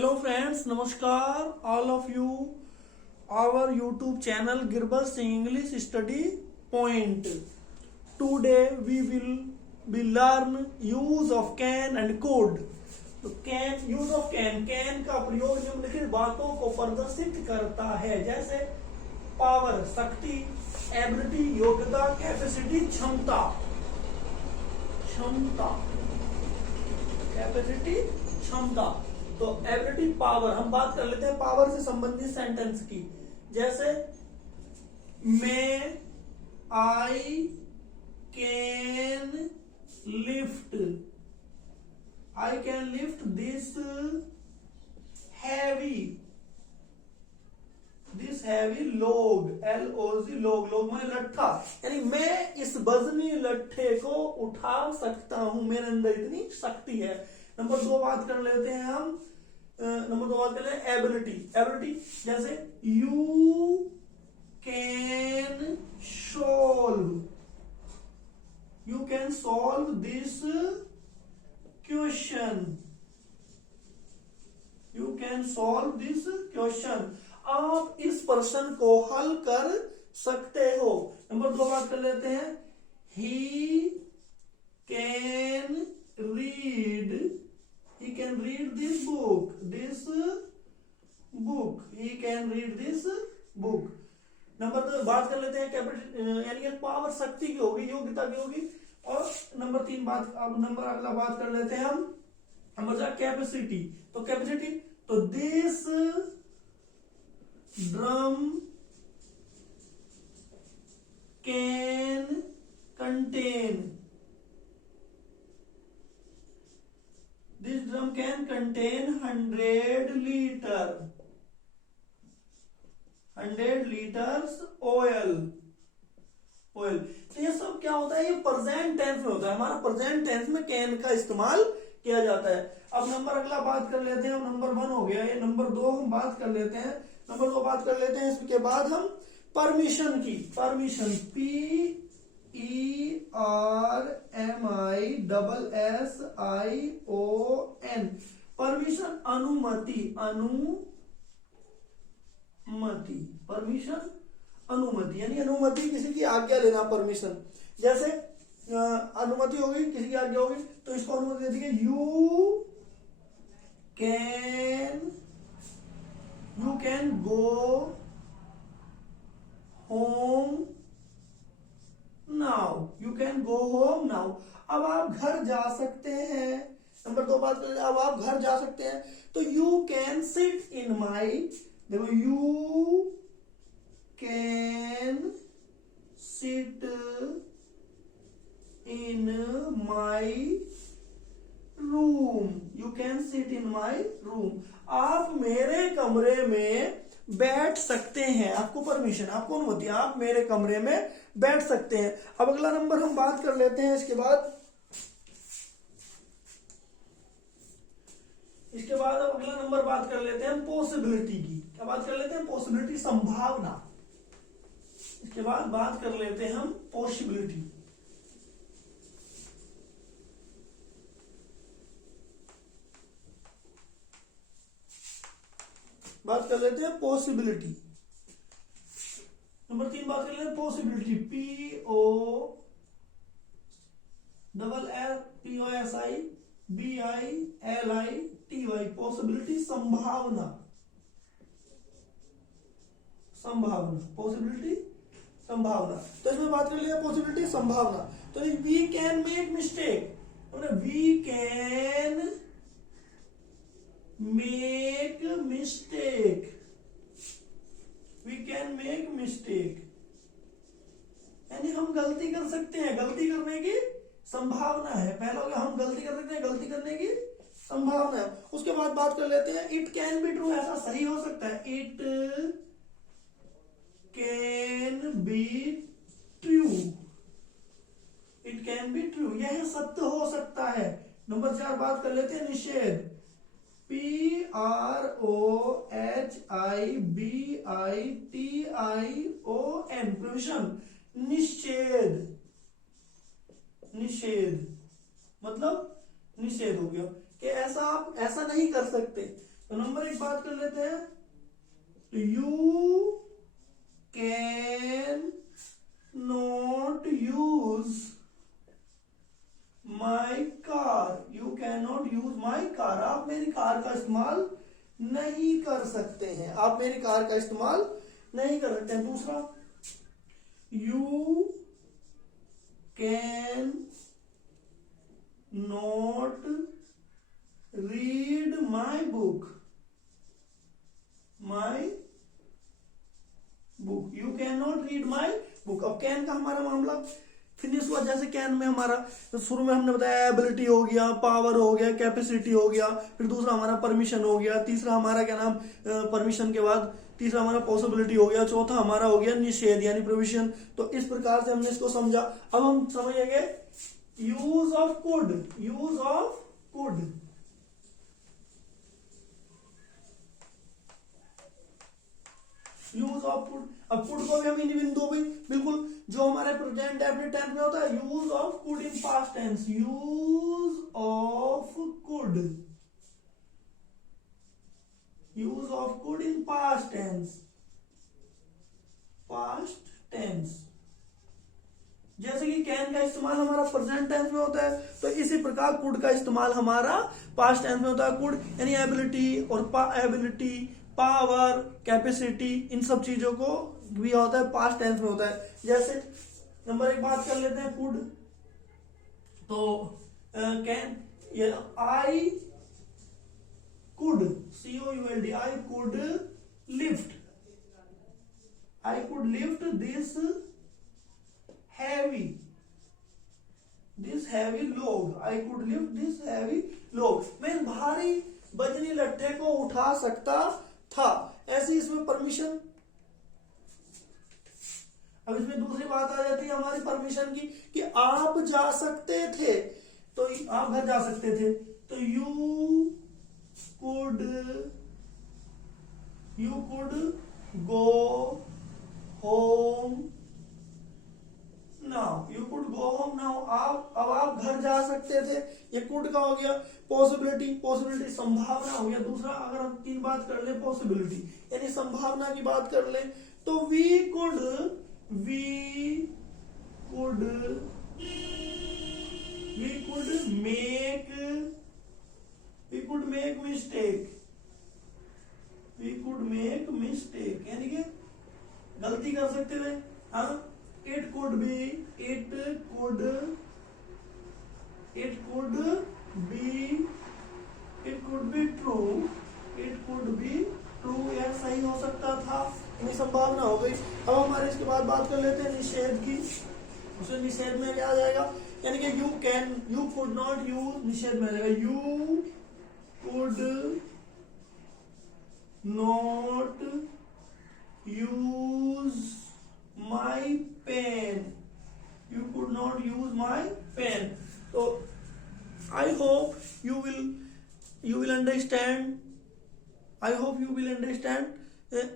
Hello friends, Namaskar, all of you, our YouTube channel Girbers English Study Point. Today we will be learn use of can and could. तो can use of can का प्रयोग निम्नलिखित बातों को प्रदर्शित करता है, जैसे पावर शक्ति, एबिलिटी योग्यता, कैपेसिटी क्षमता, कैपेसिटी क्षमता। तो एबिलिटी पावर, हम बात कर लेते हैं पावर से संबंधित सेंटेंस की, जैसे मैं I can lift this heavy लोग, LOG लोग माने लट्ठा, यानी मैं इस वजनी लट्ठे को उठा सकता हूं, मेरे अंदर इतनी शक्ति है। नंबर 2 बात कर लेते हैं हम, एबिलिटी, जैसे you can solve this question, आप इस प्रश्न को हल कर सकते हो। नंबर 2 बात कर लेते हैं, he can read this book. Number 2 बात कर लेते हैं कैपिटल, यानी पावर शक्ति की होगी, योग्यता की होगी। और नंबर 3 बात, अब अगला बात कर लेते हैं हम, नंबर कैपेसिटी। तो this drum can contain 100 litres oil. तो ये सब क्या होता है, ये प्रेजेंट टेंस में होता है, हमारा प्रेजेंट टेंस में कैन का इस्तेमाल किया जाता है। अब नंबर अगला बात कर लेते हैं, नंबर 1 हो गया, ये नंबर 2 हम बात कर लेते हैं। नंबर 2 बात कर लेते हैं, इसके बाद हम परमिशन की, PERMISSION, परमिशन, अनुमति यानी अनुमति, किसी की आज्ञा लेना, परमिशन। जैसे अनुमति होगी, किसी की आज्ञा होगी, तो इसको अनुमति देती है, you can go home now, अब आप घर जा सकते हैं। नंबर 2 बात करें, अब आप घर जा सकते हैं, तो यू कैन सिट इन माई, देखो you can sit in my room, आप मेरे कमरे में बैठ सकते हैं, आपको परमिशन, आपको अनुमति, आप मेरे कमरे में बैठ सकते हैं। अब अगला नंबर हम बात कर लेते हैं, इसके बाद अब अगला नंबर बात कर लेते हैं पॉसिबिलिटी की। क्या बात कर लेते हैं, पॉसिबिलिटी, संभावना। इसके बाद बात कर लेते हैं हम पॉसिबिलिटी। बात कर लेते हैं पॉसिबिलिटी। नंबर 3 बात कर लेते हैं पॉसिबिलिटी, POSSIBILITY, पॉसिबिलिटी, संभावना, पॉसिबिलिटी संभावना। तो इसमें बात कर लिया पॉसिबिलिटी, संभावना। तो we can make mistake, we can make mistake, यानी हम गलती कर सकते हैं, गलती करने की संभावना है। पहला हो गया, हम गलती कर सकते हैं, गलती करने की संभावना है। उसके बाद बात कर लेते हैं, इट कैन बी ट्रू, ऐसा सही हो सकता है, इट कैन बी ट्रू, यह सत्य हो सकता है। नंबर 4 बात कर लेते हैं निषेध, PROHIBITION, प्रोविजन, निषेध मतलब निषेध हो गया कि ऐसा आप ऐसा नहीं कर सकते, तो नंबर एक बात कर लेते हैं, you can not use my car, you can not use my car, आप मेरी कार का इस्तेमाल नहीं कर सकते हैं, आप मेरी कार का इस्तेमाल नहीं कर सकते हैं। दूसरा, you can not read my book, you can not read my book. अब कैन का हमारा मामला फिनिश हुआ। जैसे कैन में हमारा शुरू में हमने बताया एबिलिटी हो गया, पावर हो गया, कैपेसिटी हो गया, फिर दूसरा हमारा परमिशन हो गया, तीसरा हमारा क्या नाम, परमिशन के बाद तीसरा हमारा पॉसिबिलिटी हो गया, चौथा हमारा हो गया निषेध यानी प्रोविजन। तो इस प्रकार से हमने इसको समझा। अब हम समझेंगे use of could, use of could. Use of could, अब कुड को भी हम इन्हीं बिंदुओं पे बिल्कुल जो हमारे प्रेजेंट डेफिनिट टेंस में होता है, use of could in past tense, use of could, use of could in past tense, past tense. जैसे कि कैन का इस्तेमाल हमारा प्रेजेंट टेंस में होता है, तो इसी प्रकार कुड का इस्तेमाल हमारा पास्ट टेंस में होता है। कुड यानी एबिलिटी और एबिलिटी, पावर, कैपेसिटी, इन सब चीजों को भी होता है पास्ट टेंस में होता है। जैसे नंबर एक बात कर लेते हैं कुड, तो can, I could, COULD, I could lift, I could lift this heavy, this heavy log, I could lift this heavy log, मैं इस भारी वजनी लट्ठे को उठा सकता था। ऐसी इसमें परमिशन। अब इसमें दूसरी बात आ जाती है हमारी परमिशन की, कि आप जा सकते थे, तो आप घर जा सकते थे, तो you could go home now, you could go home now, अब आप घर जा सकते थे, ये कुड का हो गया। पॉसिबिलिटी, पॉसिबिलिटी संभावना हो गया। दूसरा अगर हम तीन बात कर ले पॉसिबिलिटी यानी संभावना की बात कर ले, तो वी कुड मेक मिस्टेक, यानी कि गलती कर सकते थे हम। It could be true, यह सही हो सकता था, यानी संभावना हो गई। अब हमारे इसके बाद बात कर लेते हैं निषेध की। उसमें निषेध में क्या आ जाएगा, यानी कि यू कुड नॉट यूज, निषेध में आ जाएगा you could not use my pen, you could not use my pen. So I hope you will understand. I hope you will understand.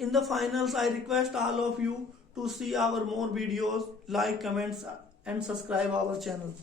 In the finals, I request all of you to see our more videos, like, comments, and subscribe our channel.